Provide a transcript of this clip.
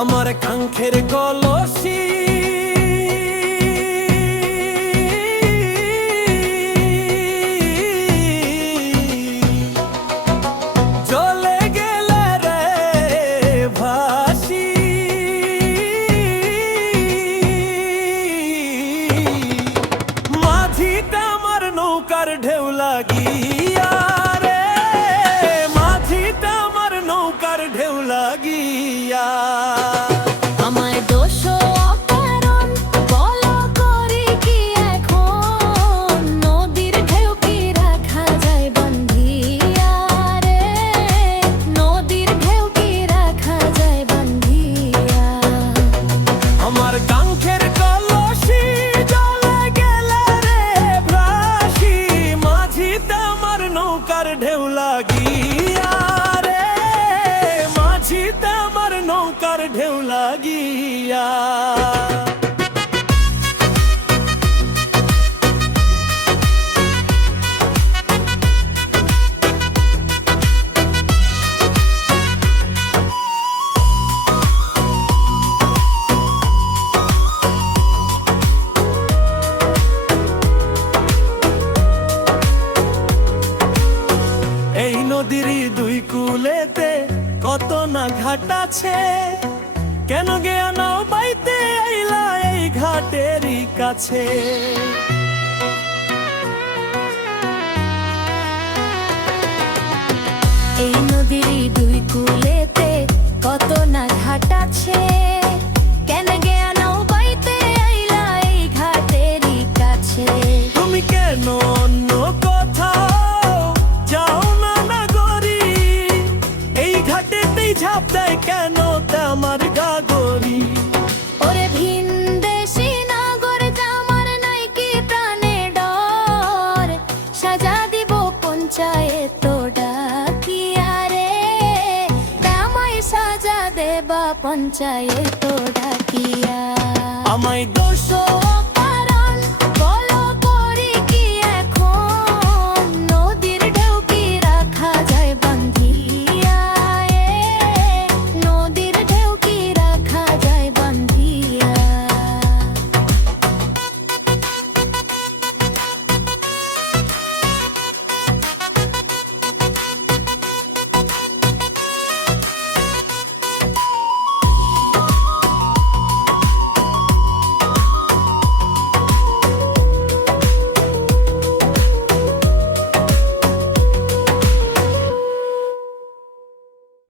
আমার কাঙ্ক্ষের কলসি চলে গেলে রে ভাসি, মাঝিতে আমার নৌকার ঢেউ লাগিয়া রে, মাঝিতে আমার নৌকার ঢেউ লাগিয়া। আমায় দোষ অকারণ বলো করি কি এখন, নদীর ঢেউ কি রাখা যায় বান্ধিয়া রে, নদীর ঢেউ কি রাখা যায় বান্ধিয়া। আমার কাঙ্ক্ষের কলসি জলে গেলে রে ভাসি, মাঝিতে আমার নৌকার ঢেউ লাগিয়া রে, মাঝিতে আমার নৌকার ঢেউ লাগিয়া। এই নদীর দুই কূলেতে কত না ঘাট আছে, কেন গেয়া নাও বাইতে আইলা এই ঘাটেরই কাছে। এই নদীর দুই কূলেতে কত না ঘাট আছে, কেন গেয়া নাও বাইতে আইলা এই ঘাটেরই কাছে। তুমি কেন অন্য কোথাও যাও না নাগরি, এই ঘাটেতেই ঝাঁপ দেয় কেন আমার গাগরি। ওরে ভিনদেশী নাগর জামার নাই কি প্রাণে ডর, সাজা দিব পঞ্চায়েত ডাকিয়া রে, আমায় সাজা দেবা পঞ্চায়েত ডাকিয়া। আমায় দোষ